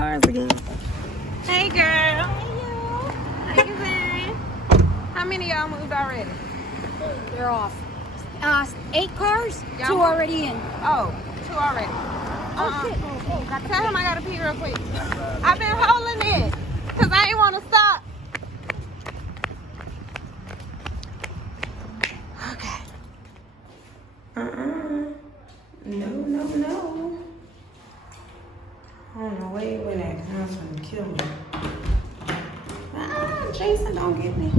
cars again. Hey, girl. How you doing? How many of y'all moved already? They're off. 8 cars, Y'all 2 moved? already in. Oh, 2 already. Tell him I gotta pee real quick. I've been holding it because I ain't want to stop. Okay. No. I don't know where you went at because I was trying to kill me. Jason, don't get me.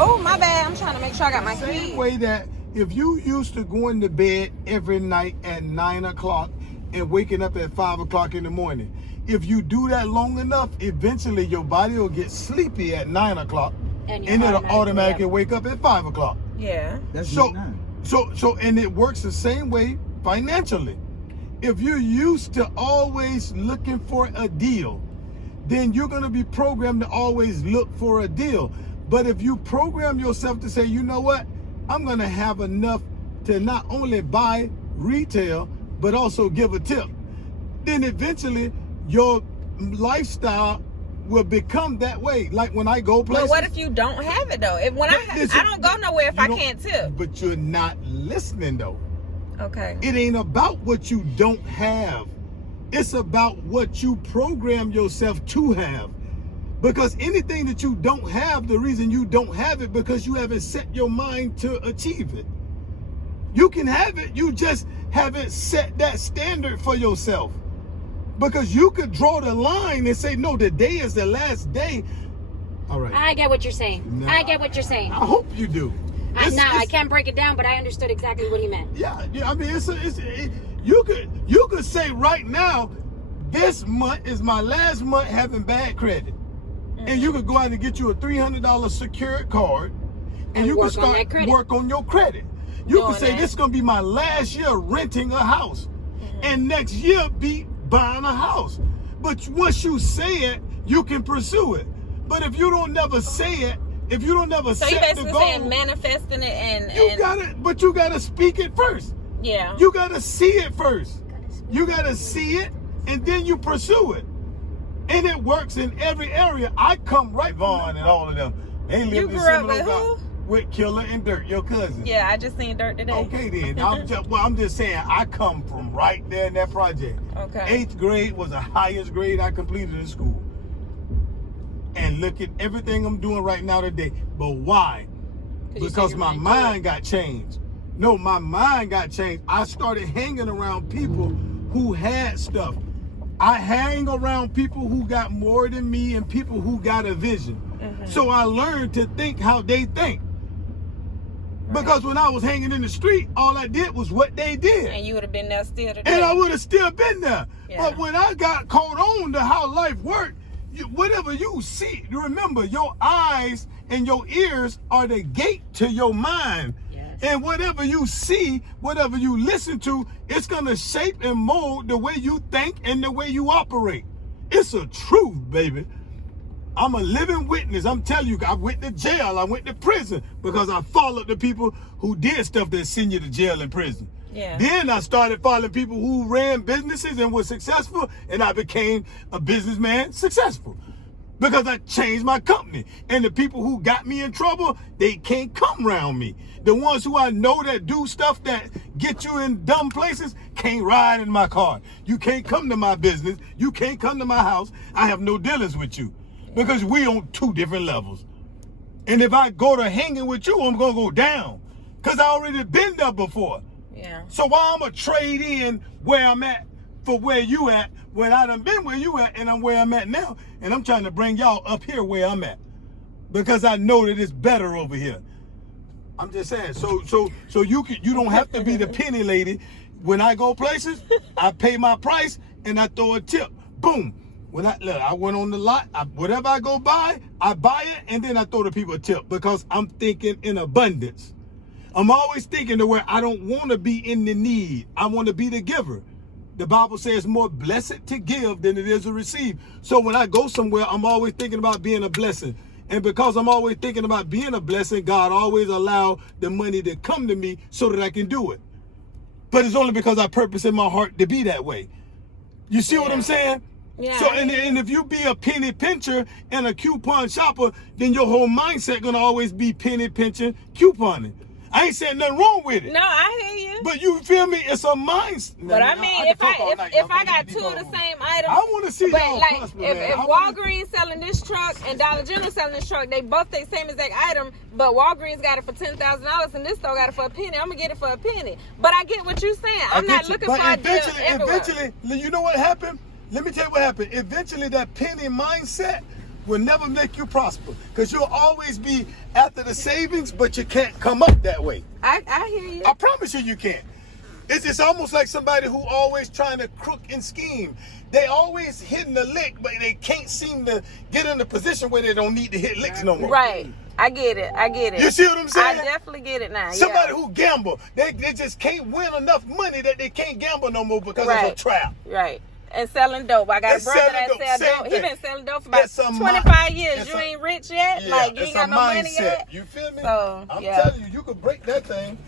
Oh, my bad. I'm trying to make sure I got my keys. Same way that if you used to going to bed every night at 9 o'clock and waking up at 5 o'clock in the morning, if you do that long enough, eventually your body will get sleepy at 9 o'clock and it'll automatically wake up at 5 o'clock. Yeah. So, and it works the same way financially. If you're used to always looking for a deal, then you're going to be programmed to always look for a deal. But if you program yourself to say, you know what, I'm going to have enough to not only buy retail, but also give a tip, then eventually your lifestyle will become that way. Like when I go places. But what if you don't have it though? I don't go nowhere if I can't tip. But you're not listening though. Okay. It ain't about what you don't have. It's about what you program yourself to have. Because anything that you don't have, the reason you don't have it because you haven't set your mind to achieve it. You can have it, you just haven't set that standard for yourself. Because you could draw the line and say, no, today is the last day. All right. I get what you're saying. I get what you're saying. I hope you do. I can't break it down, but I understood exactly what he meant. Yeah. I mean, you could say right now, this month is my last month having bad credit. And you could go out and get you a $300 secured card, and you can start work on your credit. You can say this is gonna be my last year renting a house, and next year be buying a house. But once you say it, you can pursue it. But if you don't never say it, if you don't never set the goal, so you basically saying manifesting it and you gotta speak it first. Yeah. You gotta see it first. You gotta see it, and then you pursue it. And it works in every area. I come right Vaughn and all of them. They live you in grew up with who? With Killer and Dirt, your cousin. Yeah, I just seen Dirt today. Okay then. I'm just saying, I come from right there in that project. Okay. 8th grade was the highest grade I completed in school. And look at everything I'm doing right now today. But why? Because my mind got changed. No, my mind got changed. I started hanging around people who had stuff. I hang around people who got more than me and people who got a vision. So I learned to think how they think. Because when I was hanging in the street, all I did was what they did. And you would have been there still today. And I would have still been there. Yeah. But when I got caught on to how life worked, whatever you see, you remember your eyes and your ears are the gate to your mind. And whatever you see, whatever you listen to, it's going to shape and mold the way you think and the way you operate. It's a truth, baby. I'm a living witness. I'm telling you, I went to jail. I went to prison because I followed the people who did stuff that send you to jail and prison. Yeah. Then I started following people who ran businesses and were successful, and I became a businessman successful. Because I changed my company. And the people who got me in trouble, they can't come around me. The ones who I know that do stuff that get you in dumb places can't ride in my car. You can't come to my business. You can't come to my house. I have no dealings with you. Because we on 2 different levels. And if I go to hanging with you, I'm going to go down. Because I already been there before. Yeah. So why I'm going to trade in where I'm at for where you at when I done been where you at and I'm where I'm at now, and I'm trying to bring y'all up here where I'm at because I know that it's better over here. I'm just saying, so you don't have to be the penny lady. When I go places, I pay my price and I throw a tip. Boom. When I went on the lot, whatever I go buy, I buy it and then I throw the people a tip because I'm thinking in abundance. I'm always thinking to where I don't want to be in the need. I want to be the giver. The Bible says more blessed to give than it is to receive. So when I go somewhere, I'm always thinking about being a blessing. And because I'm always thinking about being a blessing, God always allow the money to come to me so that I can do it. But it's only because I purpose in my heart to be that way. You see what I'm saying? Yeah. So, and if you be a penny pincher and a coupon shopper, then your whole mindset gonna always be penny pinching, couponing. I ain't saying nothing wrong with it. No, I hear you. But you feel me? It's a mindset. But I mean, if I got two of the same items, I want to see but y'all like prosper, if man. Walgreens selling this truck and Dollar General selling this truck, they both the same exact item, but Walgreens got it for $10,000 and this store got it for a penny. I'm gonna get it for a penny. But I get what you're saying. I'm not looking for a deal everywhere. Eventually, you know what happened? Let me tell you what happened. Eventually, that penny mindset will never make you prosper, because you'll always be after the savings, but you can't come up that way. I hear you. I promise you can't. It's almost like somebody who always trying to crook and scheme. They always hitting the lick, but they can't seem to get in a position where they don't need to hit licks no more. Right. I get it. You see what I'm saying? I definitely get it now. Somebody who gamble, they just can't win enough money that they can't gamble no more because it's a trap. Right. And selling dope. I got a brother that sells dope. He been selling dope for about 25 years. You ain't rich yet? Yeah, like, you ain't got no money yet? You feel me? So, I'm telling you, you could break that thing.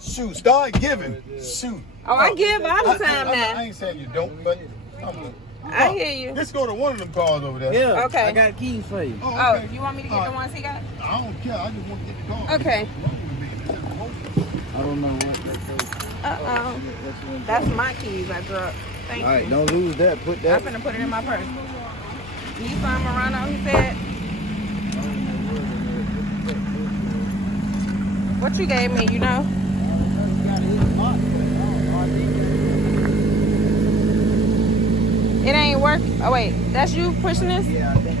Shoot, start giving. Shoot. Oh, I give all the time now. I ain't saying you don't, but I hear you. Let's go to one of them cars over there. Yeah. Okay. I got keys for you. Oh, you want me to get the ones he got? I don't care. I just want to get the car. Okay. I don't know what Uh-oh. That's my keys I dropped. Thank you. All right, don't lose that. Put that. I'm finna put it in my purse. Nissan Murano, he said. What you gave me, you know? It ain't work. Oh, wait. That's you pushing this? Yeah, I think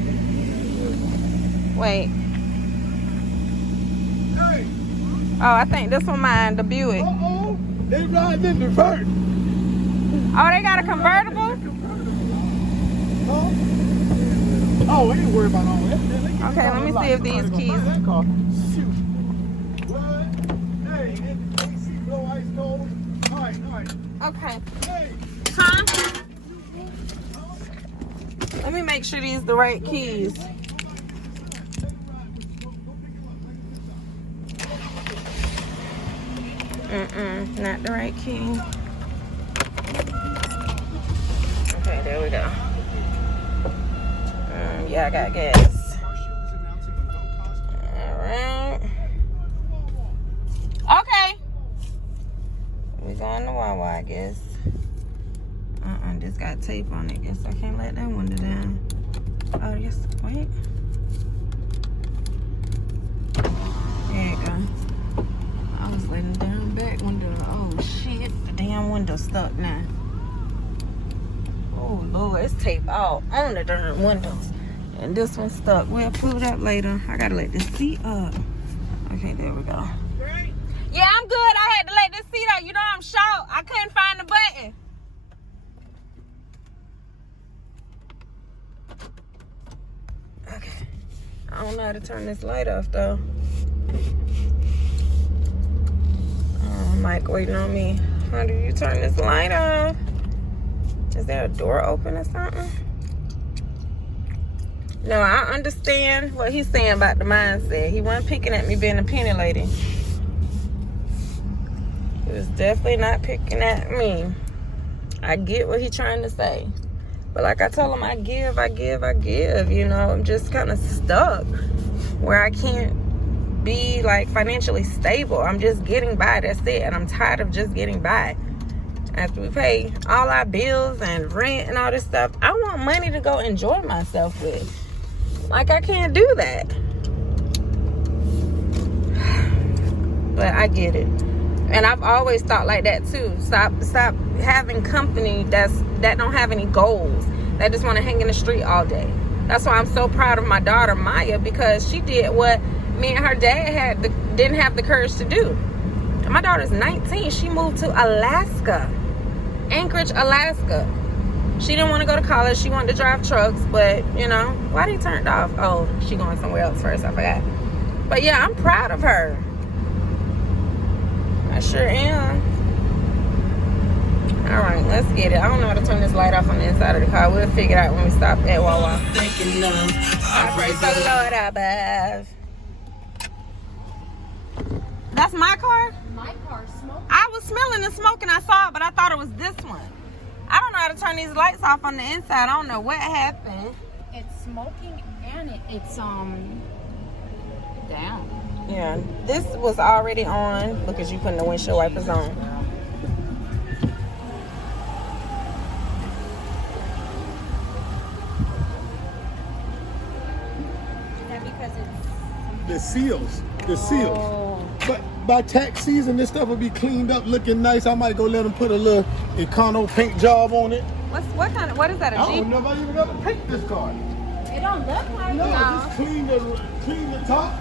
Wait. Hey. Oh, I think this one mine, the Buick. Uh-oh. They riding in the vert. Oh, they got a convertible? Huh? Oh, I ain't worried about all that. Okay, let me see if these keys. Shoot. What? Hey, AC blow ice cold. All right. Okay. Hey. Huh? Let me make sure these the right keys. Not the right key. Okay, there we go. Yeah, I got gas. Alright. Okay. We're going to Wawa, I guess. This got tape on it. Guess I can't let that window down. Oh, yes. Wait. There you go. I was letting down back window. Oh, shit. The damn window stuck now. Oh, Lord. It's taped all on the darn windows. And this one's stuck. We'll pull it up later. I gotta let this seat up. Okay, there we go. Yeah, I'm good. I had to let this seat up. You know I'm short. I couldn't find the button. Okay. I don't know how to turn this light off though. Mike waiting on me. How do you turn this light off? Is there a door open or something? No, I understand what he's saying about the mindset. He wasn't picking at me being a penny lady. He was definitely not picking at me. I get what he's trying to say. But like I told him, I give. You know, I'm just kind of stuck where I can't be like financially stable. I'm just getting by, that's it. And I'm tired of just getting by. After we pay all our bills and rent and all this stuff, I want money to go enjoy myself with. Like, I can't do that. But I get it. And I've always thought like that too. Stop having company that don't have any goals, that just want to hang in the street all day. That's why I'm so proud of my daughter Maya, because she did what me and her dad didn't have the courage to do. My daughter's 19. She moved to Alaska, Anchorage, Alaska. She didn't want to go to college. She wanted to drive trucks, but you know, why did he turn it off? Oh, she going somewhere else first. I forgot. But yeah, I'm proud of her. I sure am. All right, let's get it. I don't know how to turn this light off on the inside of the car. We'll figure it out when we stop at Wawa. I praise the Lord above. That's my car? My car's smoking. I was smelling the smoke and I saw it, but I thought it was this one. I don't know how to turn these lights off on the inside. I don't know what happened. It's smoking and it's down. Yeah, this was already on. Look at you putting the windshield wipers on. Is that because it's The seals. The seals. Oh. But by tax season, this stuff will be cleaned up, looking nice. I might go let them put a little Econo paint job on it. What is that, a I Jeep? don't know if I even got to paint this car. it don't look like No, it. just clean the top.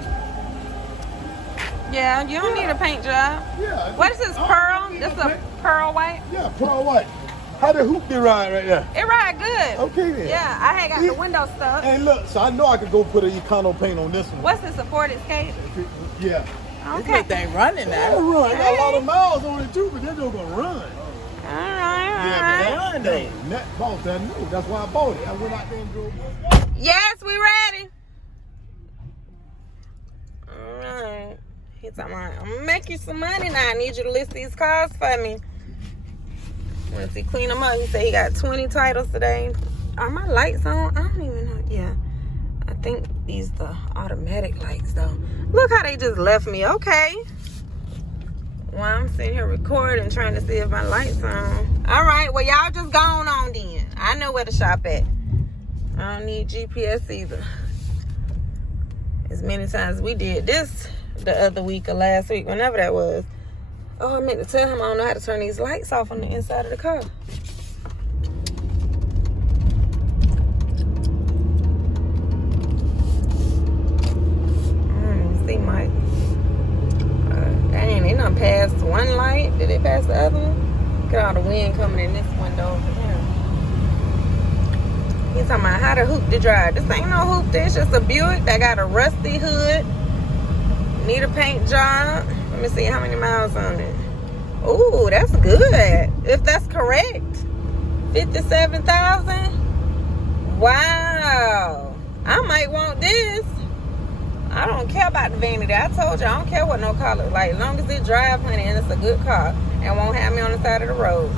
Yeah, you don't need a paint job. Yeah. What is this, pearl? This is a pearl white? Yeah, pearl white. How the hoop they ride right there? It ride good. Okay then. Yeah, I had got the window stuck. And look, so I know I could go put a Econo paint on this one. What's this, a Ford Escape? Yeah. Okay. thing running It'll run. It got a lot of miles on it too, but they're just gonna run. All right. Yeah, but that boss, I knew. That's why I bought it. I went out there and drove. Yes, we ready. All right. He's talking about, I'm gonna make you some money now. I need you to list these cars for me. Once he clean them up, he said he got 20 titles today. Are my lights on? I don't even know. Yeah. I think these the automatic lights though. Look how they just left me. Okay. While I'm sitting here recording, trying to see if my lights on. All right, well y'all just going on then. I know where to shop at. I don't need GPS either. As many times we did this the other week or last week, whenever that was. Oh, I meant to tell him I don't know how to turn these lights off on the inside of the car. See, Mike. Dang, they done passed one light. Did they pass the other one? Look at all the wind coming in this window over here. He's talking about how to hoop the drive. This ain't no hoop. This just a Buick that got a rusty hood. Need a paint job. Let me see how many miles on it. Ooh, that's good. If that's correct. 57,000. Wow. I might want this. I don't care about the vanity. I told you I don't care what no car looks like. As long as it drive, honey, and it's a good car and won't have me on the side of the road.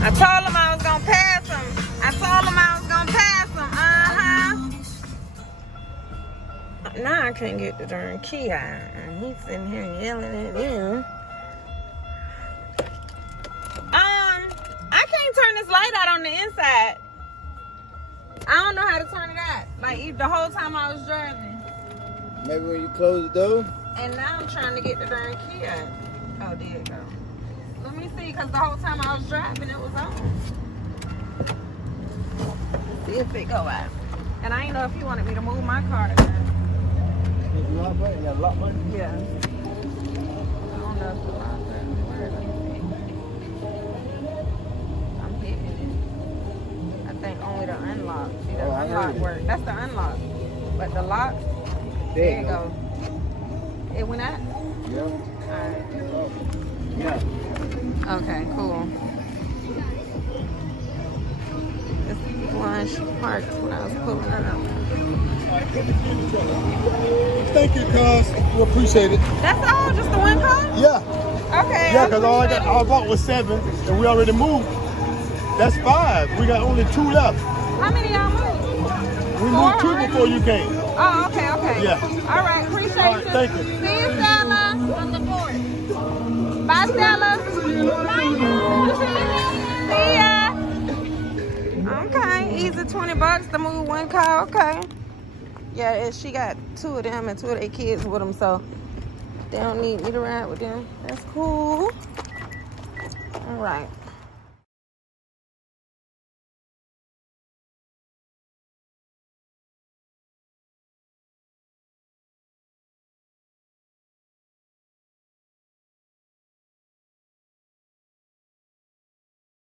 I told him I was gonna pass him. I told him I was gonna pass him. Now I can't get the darn key out. And he's sitting here yelling at you. I can't turn this light out on the inside. I don't know how to turn it out. Like the whole time I was driving. Maybe when you close the door. And now I'm trying to get the darn key out. Oh, there it go. Let me see, because the whole time I was driving, it was on. See if it go out. And I didn't know if he wanted me to move my car. You got a lock button? Yeah. I don't know if the lock button works. Let me see. I'm hitting it. I think only the unlock. See, the unlock works. That's the unlock. But the lock, there you go. It went out? Yeah. Alright. Yeah. Okay, cool. This one she parked when I was pulling it up. Thank you, cuz. We appreciate it. That's all? Just the one car? Yeah. Okay. Yeah, because all I bought was 7, and we already moved. That's 5. We got only 2 left. How many y'all moved? We moved 2 before you came. Oh, okay, okay. Yeah. All right, appreciate All right, you. thank you. See you, Stella. On the board. Bye, Stella. See ya. Okay, easy $20 to move one car. Okay. Yeah, and she got 2 of them and 2 of their kids with them, so they don't need me to ride with them. That's cool. All right.